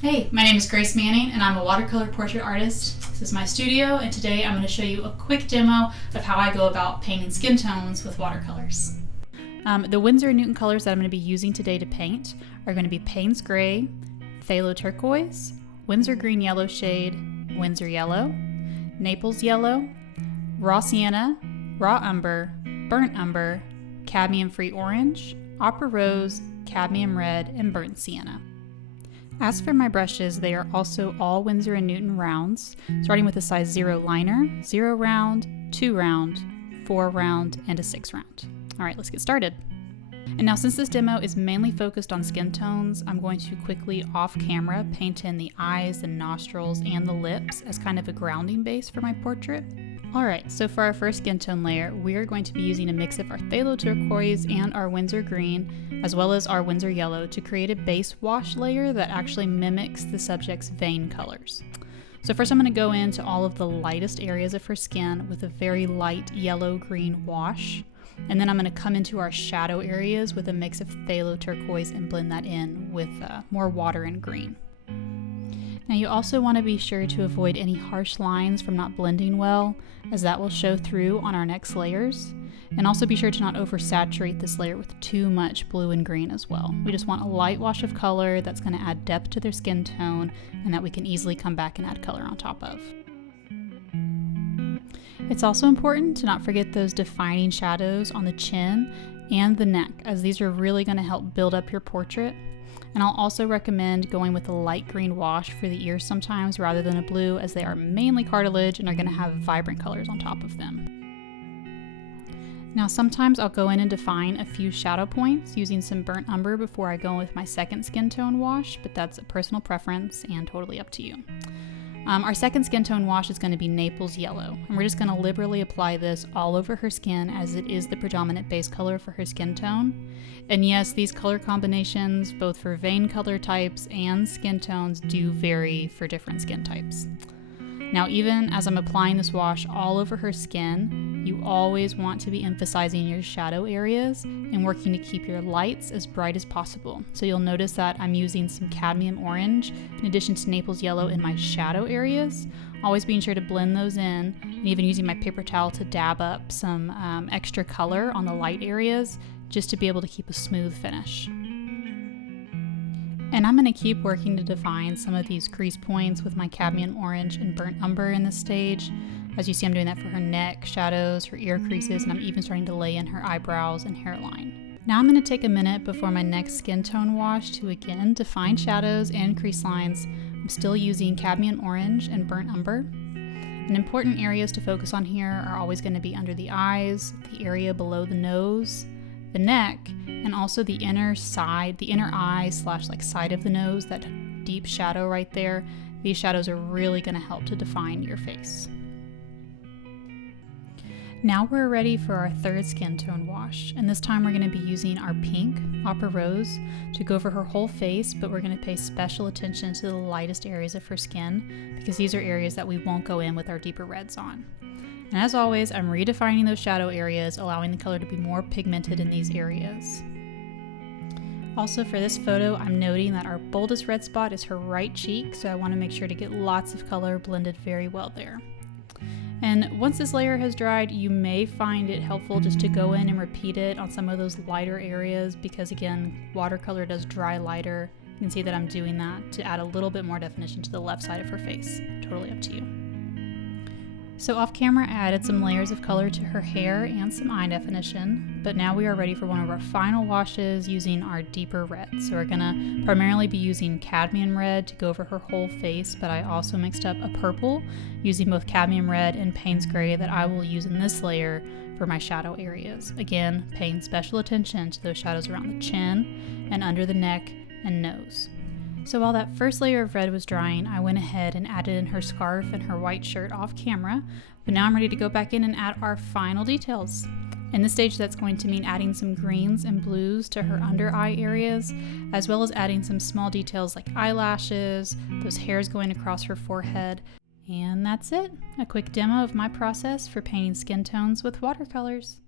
Hey, my name is Grace Manning and I'm a watercolor portrait artist. This is my studio and today I'm going to show you a quick demo of how I go about painting skin tones with watercolors. The Winsor & Newton colors that I'm going to be using today to paint are going to be Payne's Gray, Phthalo Turquoise, Winsor Green Yellow shade, Winsor Yellow, Naples Yellow, Raw Sienna, Raw Umber, Burnt Umber, Cadmium Free Orange, Opera Rose, Cadmium Red, and Burnt Sienna. As for my brushes, they are also all Winsor & Newton rounds, starting with a size 0 liner, 0 round, 2 round, 4 round, and a 6 round. All right, let's get started. And now since this demo is mainly focused on skin tones, I'm going to quickly off camera paint in the eyes, the nostrils, and the lips as kind of a grounding base for my portrait. Alright, so for our first skin tone layer, we are going to be using a mix of our Phthalo Turquoise and our Winsor Green, as well as our Winsor Yellow to create a base wash layer that actually mimics the subject's vein colors. So first I'm going to go into all of the lightest areas of her skin with a very light yellow-green wash, and then I'm going to come into our shadow areas with a mix of Phthalo Turquoise and blend that in with more water and green. Now you also want to be sure to avoid any harsh lines from not blending well, as that will show through on our next layers. And also be sure to not oversaturate this layer with too much blue and green as well. We just want a light wash of color that's going to add depth to their skin tone and that we can easily come back and add color on top of. It's also important to not forget those defining shadows on the chin and the neck, as these are really going to help build up your portrait. And I'll also recommend going with a light green wash for the ears sometimes rather than a blue, as they are mainly cartilage and are going to have vibrant colors on top of them. Now sometimes I'll go in and define a few shadow points using some burnt umber before I go with my second skin tone wash, but that's a personal preference and totally up to you. Our second skin tone wash is going to be Naples Yellow, and we're just going to liberally apply this all over her skin as it is the predominant base color for her skin tone. And yes, these color combinations, both for vein color types and skin tones, do vary for different skin types. Now, even as I'm applying this wash all over her skin, you always want to be emphasizing your shadow areas and working to keep your lights as bright as possible. So you'll notice that I'm using some cadmium orange in addition to Naples Yellow in my shadow areas, always being sure to blend those in, and even using my paper towel to dab up some extra color on the light areas just to be able to keep a smooth finish. And I'm going to keep working to define some of these crease points with my cadmium orange and burnt umber in this stage. As you see, I'm doing that for her neck, shadows, her ear creases, and I'm even starting to lay in her eyebrows and hairline. Now I'm going to take a minute before my next skin tone wash to again define shadows and crease lines. I'm still using cadmium orange and burnt umber. And important areas to focus on here are always going to be under the eyes, the area below the nose, the neck, and also the inner eye / like side of the nose, that deep shadow right there. These shadows are really going to help to define your face. Now we're ready for our third skin tone wash, and this time we're going to be using our pink Opera Rose to go over her whole face, but we're going to pay special attention to the lightest areas of her skin because these are areas that we won't go in with our deeper reds on. And as always, I'm redefining those shadow areas, allowing the color to be more pigmented in these areas. Also for this photo, I'm noting that our boldest red spot is her right cheek, so I want to make sure to get lots of color blended very well there. And once this layer has dried, you may find it helpful just to go in and repeat it on some of those lighter areas because, again, watercolor does dry lighter. You can see that I'm doing that to add a little bit more definition to the left side of her face. Totally up to you. So off camera, I added some layers of color to her hair and some eye definition, but now we are ready for one of our final washes using our deeper reds. So we're gonna primarily be using cadmium red to go over her whole face, but I also mixed up a purple using both cadmium red and Payne's Gray that I will use in this layer for my shadow areas. Again, paying special attention to those shadows around the chin and under the neck and nose. So while that first layer of red was drying, I went ahead and added in her scarf and her white shirt off camera, but now I'm ready to go back in and add our final details. In this stage, that's going to mean adding some greens and blues to her under eye areas, as well as adding some small details like eyelashes, those hairs going across her forehead. And that's it, a quick demo of my process for painting skin tones with watercolors.